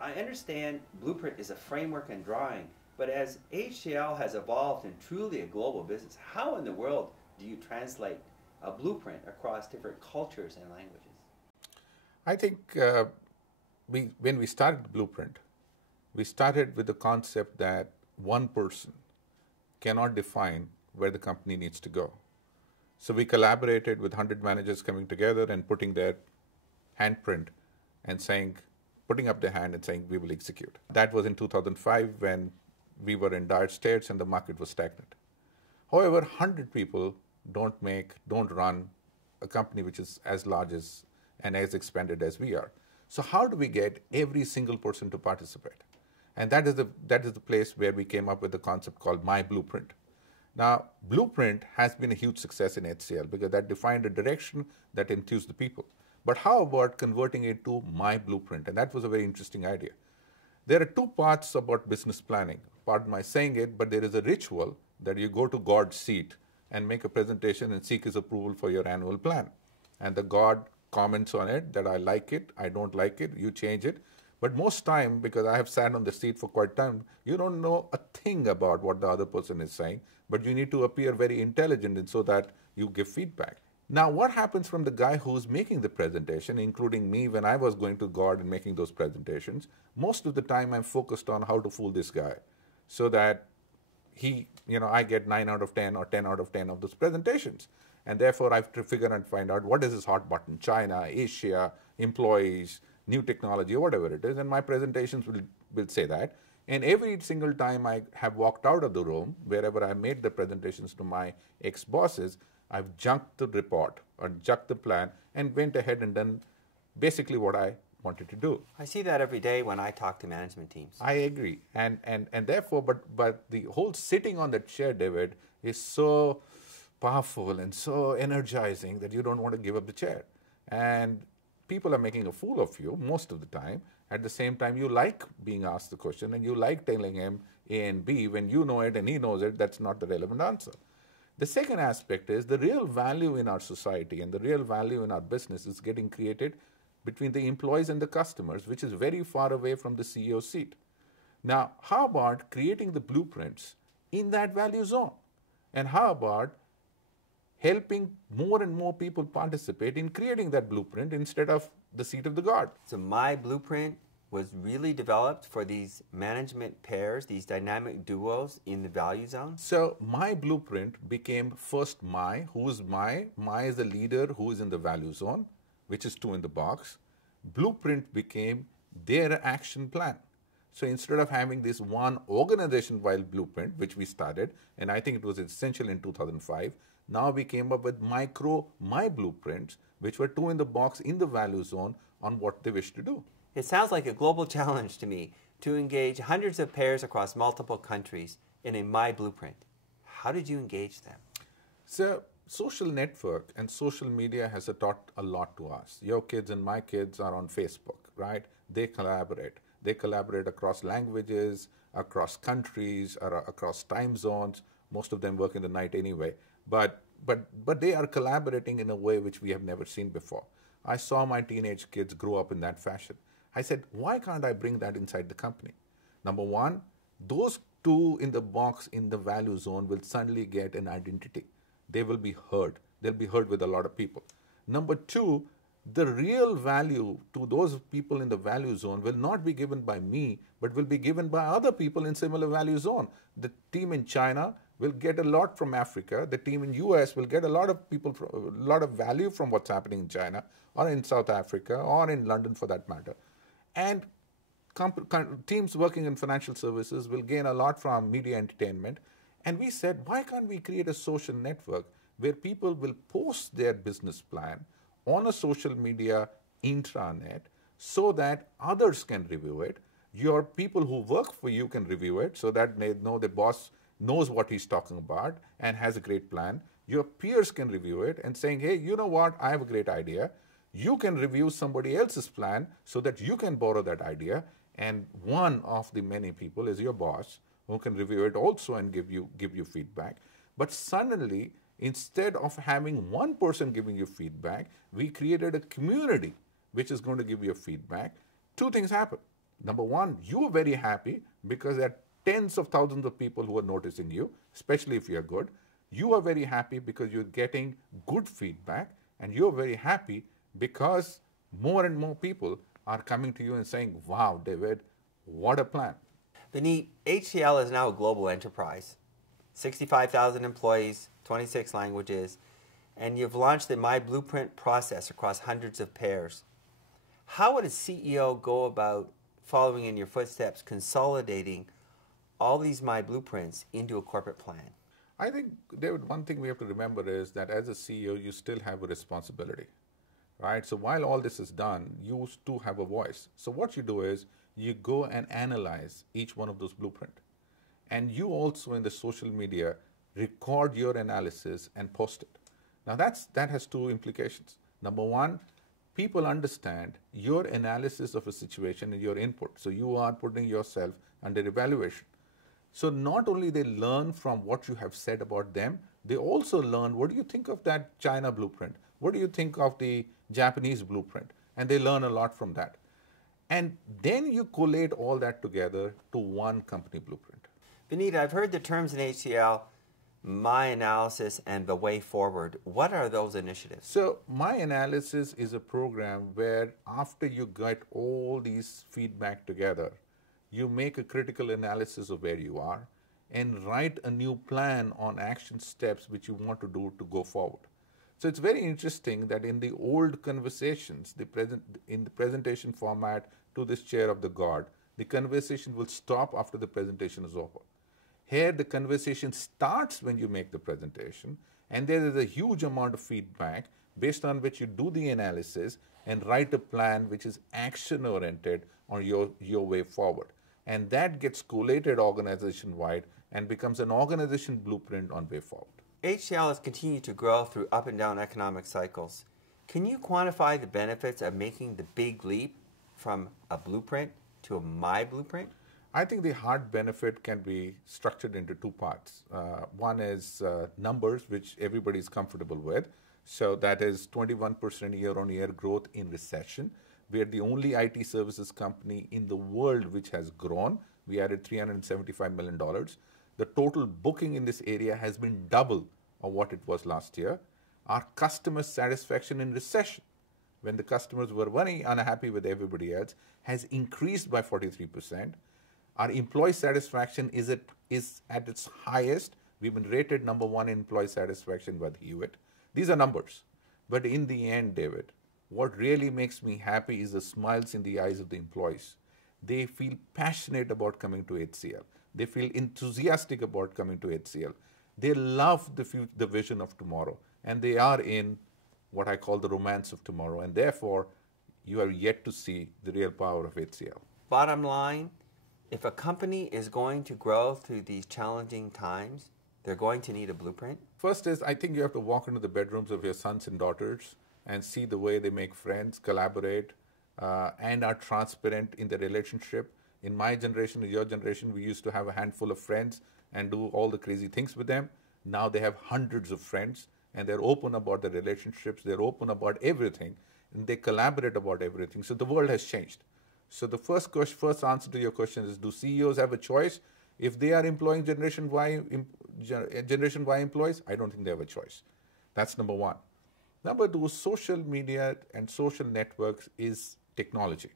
I understand blueprint is a framework and drawing, but as HCL has evolved in truly a global business, how in the world do you translate a blueprint across different cultures and languages? I think when we started Blueprint, we started with the concept that one person cannot define where the company needs to go. So we collaborated with 100 managers coming together and putting their handprint and saying, putting up their hand and saying, we will execute. That was in 2005 when we were in dire straits and the market was stagnant. However, 100 people don't run a company which is as large as and as expanded as we are. So how do we get every single person to participate? And that is the place where we came up with the concept called My Blueprint. Now, Blueprint has been a huge success in HCL because that defined a direction that enthused the people. But how about converting it to My Blueprint? And that was a very interesting idea. There are two parts about business planning. Pardon my saying it, but there is a ritual that you go to God's seat and make a presentation and seek his approval for your annual plan. And the God comments on it that I like it, I don't like it, you change it. But most time, because I have sat on the seat for quite time, you don't know a thing about what the other person is saying, but you need to appear very intelligent and so that you give feedback. Now, what happens from the guy who's making the presentation, including me when I was going to God and making those presentations, most of the time I'm focused on how to fool this guy so that I get 9 out of 10 or 10 out of 10 of those presentations. And therefore, I have to figure and find out what is his hot button, China, Asia, employees, new technology, or whatever it is. And my presentations will say that. And every single time I have walked out of the room, wherever I made the presentations to my ex-bosses, I've junked the report or junked the plan and went ahead and done basically what I wanted to do. I see that every day when I talk to management teams. I agree. And therefore, but the whole sitting on that chair, David, is so powerful and so energizing that you don't want to give up the chair. And people are making a fool of you most of the time. At the same time, you like being asked the question and you like telling him A and B when you know it and he knows it, that's not the relevant answer. The second aspect is the real value in our society and the real value in our business is getting created between the employees and the customers, which is very far away from the CEO seat. Now, how about creating the blueprints in that value zone? And how about helping more and more people participate in creating that blueprint instead of the seat of the God? So My Blueprint was really developed for these management pairs, these dynamic duos in the value zone? So My Blueprint became first My. Who's My? My is the leader who is in the value zone, which is 2 in the box. Blueprint became their action plan. So instead of having this one organization-wide blueprint, which we started, and I think it was essential in 2005, now we came up with micro My Blueprints, which were 2 in the box in the value zone on what they wish to do. It sounds like a global challenge to me to engage hundreds of pairs across multiple countries in a My Blueprint. How did you engage them? So social network and social media has taught a lot to us. Your kids and my kids are on Facebook, right? They collaborate. They collaborate across languages, across countries, or across time zones. Most of them work in the night anyway. But they are collaborating in a way which we have never seen before. I saw my teenage kids grow up in that fashion. I said, why can't I bring that inside the company? Number one, those 2 in the box in the value zone will suddenly get an identity. They will be heard. They'll be heard with a lot of people. Number 2, the real value to those people in the value zone will not be given by me, but will be given by other people in similar value zone. The team in China will get a lot from Africa. The team in US will get a lot of value from what's happening in China or in South Africa or in London for that matter. And teams working in financial services will gain a lot from media entertainment. And we said, why can't we create a social network where people will post their business plan on a social media intranet so that others can review it. Your people who work for you can review it so that they know the boss knows what he's talking about and has a great plan. Your peers can review it and saying, hey, you know what, I have a great idea. You can review somebody else's plan so that you can borrow that idea. And one of the many people is your boss who can review it also and give you feedback. But suddenly, instead of having one person giving you feedback, we created a community which is going to give you feedback. 2 things happen. Number one, you are very happy because there are tens of thousands of people who are noticing you, especially if you're good. You are very happy because you're getting good feedback, and you're very happy because more and more people are coming to you and saying, wow, David, what a plan. Vineet, HCL is now a global enterprise, 65,000 employees, 26 languages, and you've launched the My Blueprint process across hundreds of pairs. How would a CEO go about following in your footsteps, consolidating all these My Blueprints into a corporate plan? I think, David, one thing we have to remember is that as a CEO, you still have a responsibility, right? So while all this is done, you too have a voice. So what you do is you go and analyze each one of those blueprints. And you also in the social media record your analysis and post it. Now that has two implications. Number one, people understand your analysis of a situation and your input. So you are putting yourself under evaluation. So not only they learn from what you have said about them, they also learn what do you think of that China blueprint? What do you think of the Japanese blueprint? And they learn a lot from that. And then you collate all that together to one company blueprint. Vineet, I've heard the terms in HCL, My Analysis and the Way Forward. What are those initiatives? So My Analysis is a program where after you get all these feedback together, you make a critical analysis of where you are and write a new plan on action steps which you want to do to go forward. So it's very interesting that in the old conversations, in the presentation format to this chair of the God, the conversation will stop after the presentation is over. Here, the conversation starts when you make the presentation, and there is a huge amount of feedback based on which you do the analysis and write a plan which is action-oriented on your way forward. And that gets collated organization-wide and becomes an organization blueprint on way forward. HCL has continued to grow through up and down economic cycles. Can you quantify the benefits of making the big leap from a blueprint to a My Blueprint? I think the hard benefit can be structured into two parts. One is numbers, which everybody is comfortable with. So that is 21% year-on-year growth in recession. We are the only IT services company in the world which has grown. We added $375 million. The total booking in this area has been double of what it was last year. Our customer satisfaction in recession, when the customers were very unhappy with everybody else, has increased by 43%. Our employee satisfaction is at its highest. We've been rated number one in employee satisfaction by Hewitt. These are numbers. But in the end, David, what really makes me happy is the smiles in the eyes of the employees. They feel passionate about coming to HCL. They feel enthusiastic about coming to HCL. They love the vision of tomorrow. And they are in what I call the romance of tomorrow. And therefore, you are yet to see the real power of HCL. Bottom line, if a company is going to grow through these challenging times, they're going to need a blueprint. First is, I think you have to walk into the bedrooms of your sons and daughters and see the way they make friends, collaborate, and are transparent in their relationship. In my generation, in your generation, we used to have a handful of friends and do all the crazy things with them. Now they have hundreds of friends, and they're open about their relationships. They're open about everything, and they collaborate about everything. So the world has changed. So the first answer to your question is, do CEOs have a choice? If they are employing Generation Y employees, I don't think they have a choice. That's number one. Number two, social media and social networks is technology.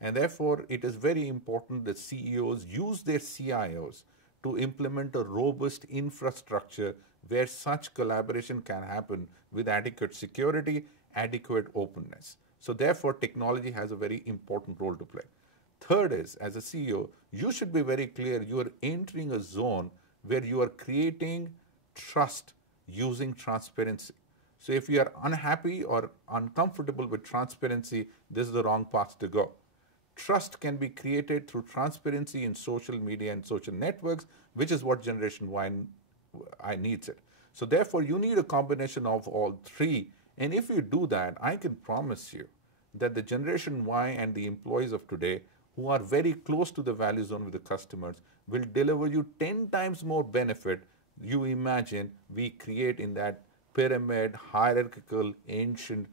And therefore, it is very important that CEOs use their CIOs to implement a robust infrastructure where such collaboration can happen with adequate security, adequate openness. So therefore, technology has a very important role to play. Third is, as a CEO, you should be very clear you are entering a zone where you are creating trust using transparency. So if you are unhappy or uncomfortable with transparency, this is the wrong path to go. Trust can be created through transparency in social media and social networks, which is what Generation Y needs it. So therefore, you need a combination of all three. And if you do that, I can promise you that the Generation Y and the employees of today who are very close to the value zone with the customers will deliver you 10 times more benefit you imagine we create in that pyramid, hierarchical, ancient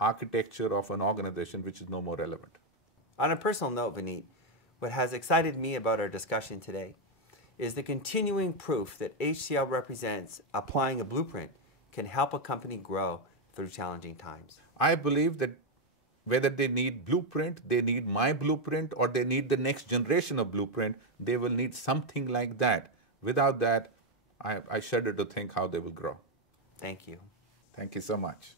architecture of an organization which is no more relevant. On a personal note, Vineet, What has excited me about our discussion today is the continuing proof that HCL represents applying a blueprint can help a company grow through challenging times. I believe that whether they need blueprint, they need my blueprint, or they need the next generation of blueprint, they will need something like that. Without that, I shudder to think how they will grow. Thank you. Thank you so much.